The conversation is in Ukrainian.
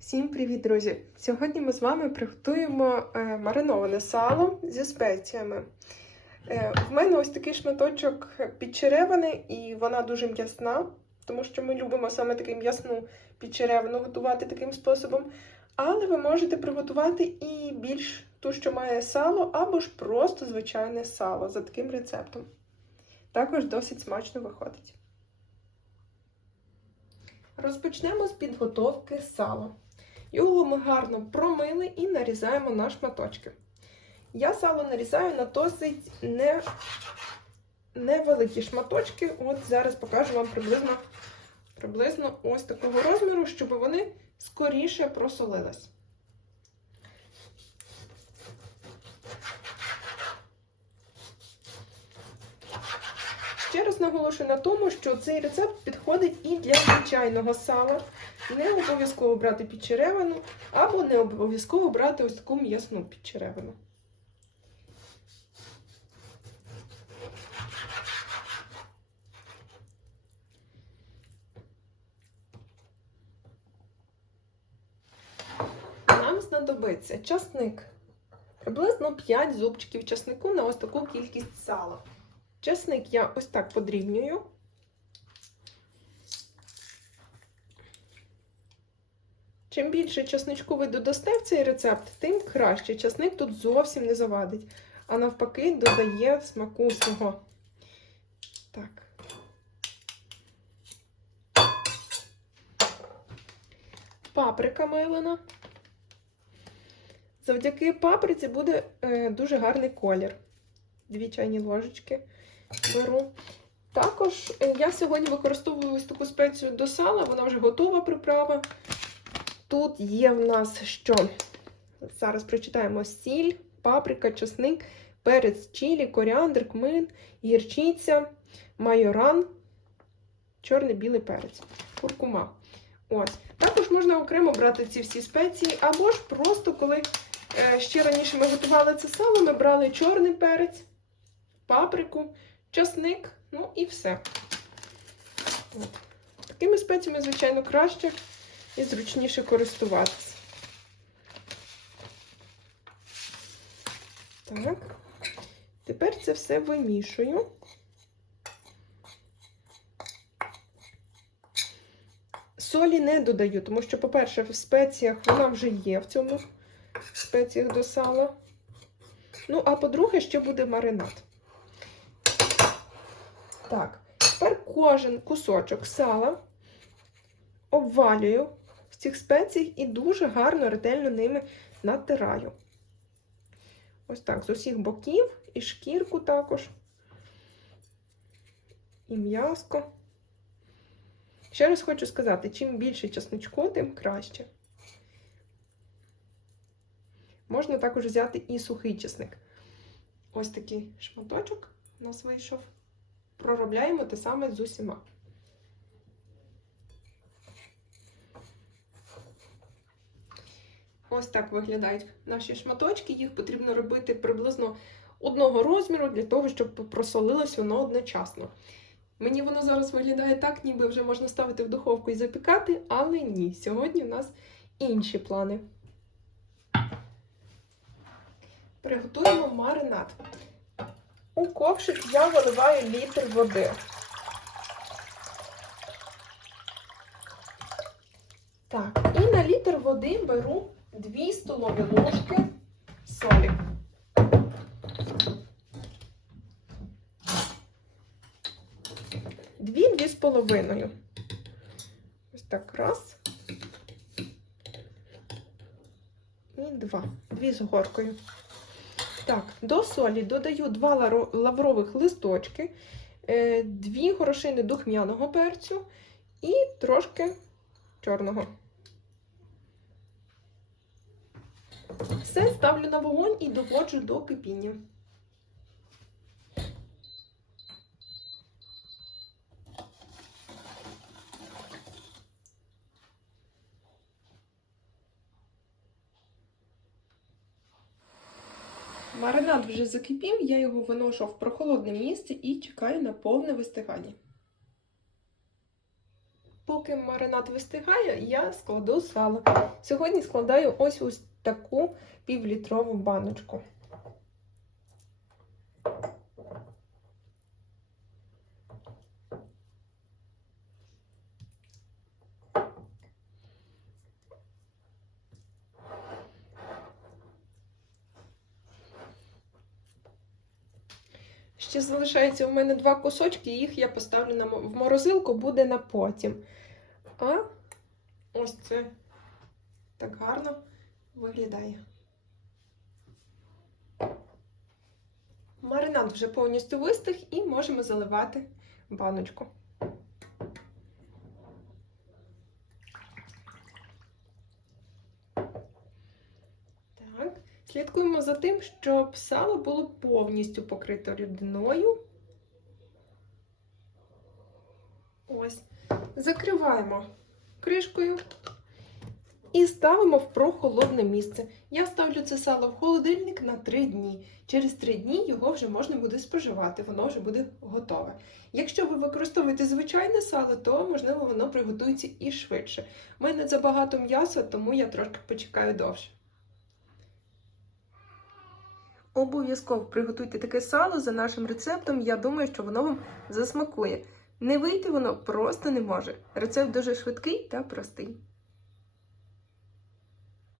Всім привіт, друзі! Сьогодні ми з вами приготуємо е, мариноване сало зі спеціями. Е, в мене ось такий шматочок підчеревини, і вона дуже м'ясна, тому що ми любимо саме таку м'ясну підчеревину готувати таким способом. Але ви можете приготувати і більш ту, що має сало, або ж просто звичайне сало за таким рецептом. Також досить смачно виходить. Розпочнемо з підготовки сала. Його ми гарно промили і нарізаємо на шматочки. Я сало нарізаю на досить не... невеликі шматочки. От зараз покажу вам приблизно, приблизно ось такого розміру, щоб вони скоріше просолились. Ще раз наголошую на тому, що цей рецепт підходить і для звичайного сала. Не обов'язково брати підчеревину, або не обов'язково брати ось таку м'ясну підчеревину. Нам знадобиться часник. Приблизно 5 зубчиків часнику на ось таку кількість сала. Часник я ось так подрібнюю. Чим більше часничку ви додасте в цей рецепт, тим краще. Часник тут зовсім не завадить, а навпаки, додає смаку свого. Так. Паприка мелена. Завдяки паприці буде е, дуже гарний колір. Дві чайні ложечки беру. Також е, я сьогодні використовую ось таку спецію до сала, вона вже готова приправа. Тут є в нас що? Зараз прочитаємо сіль, паприка, чесник, перець чилі, коріандр, кмин, гірчиця, майоран, чорний білий перець, куркума. Ось. Також можна окремо брати ці всі спеції, або ж просто коли е, ще раніше ми готували це сало, ми брали чорний перець, паприку, часник, ну і все. От. Такими спеціями, звичайно, краще і зручніше користуватися. Так, тепер це все вимішую. Солі не додаю, тому що, по-перше, в спеціях вона вже є в цьому спеціях до сала. Ну, а по-друге, ще буде маринад. Так, тепер кожен кусочок сала обвалюю цих спеціях і дуже гарно, ретельно ними натираю. Ось так, з усіх боків, і шкірку також, і м'яско. Ще раз хочу сказати, чим більше чесничку, тим краще. Можна також взяти і сухий чесник. Ось такий шматочок у нас вийшов. Проробляємо те саме з усіма. Ось так виглядають наші шматочки. Їх потрібно робити приблизно одного розміру для того, щоб просолилось воно одночасно. Мені воно зараз виглядає так, ніби вже можна ставити в духовку і запікати, але ні. Сьогодні в нас інші плани. Приготуємо маринад. У ковшик я виливаю літр води. Так, і на літр води беру 2 столові ложки солі. Дві-дві з половиною. Ось так раз. І два. Дві з горкою. Так, до солі додаю два лаврових листочки, е, дві горошини духмяного перцю і трошки чорного. Все ставлю на вогонь і доводжу до кипіння. Маринад вже закипів, я його виношу в прохолодне місце і чекаю на повне вистигання. Поки маринад вистигає, я складу сало. Сьогодні складаю ось ось таку півлітрову баночку. Ще залишається у мене два кусочки, їх я поставлю на в морозилку, буде на потім. А ось це так гарно виглядає. Маринад вже повністю вистиг і можемо заливати баночку. Так, слідкуємо за тим, щоб сало було повністю покрито рідиною. Ось. Закриваємо кришкою і ставимо в прохолодне місце. Я ставлю це сало в холодильник на 3 дні. Через 3 дні його вже можна буде споживати, воно вже буде готове. Якщо ви використовуєте звичайне сало, то можливо воно приготується і швидше. У мене забагато м'яса, тому я трошки почекаю довше. Обов'язково приготуйте таке сало за нашим рецептом. Я думаю, що воно вам засмакує. Не вийти воно просто не може. Рецепт дуже швидкий та простий.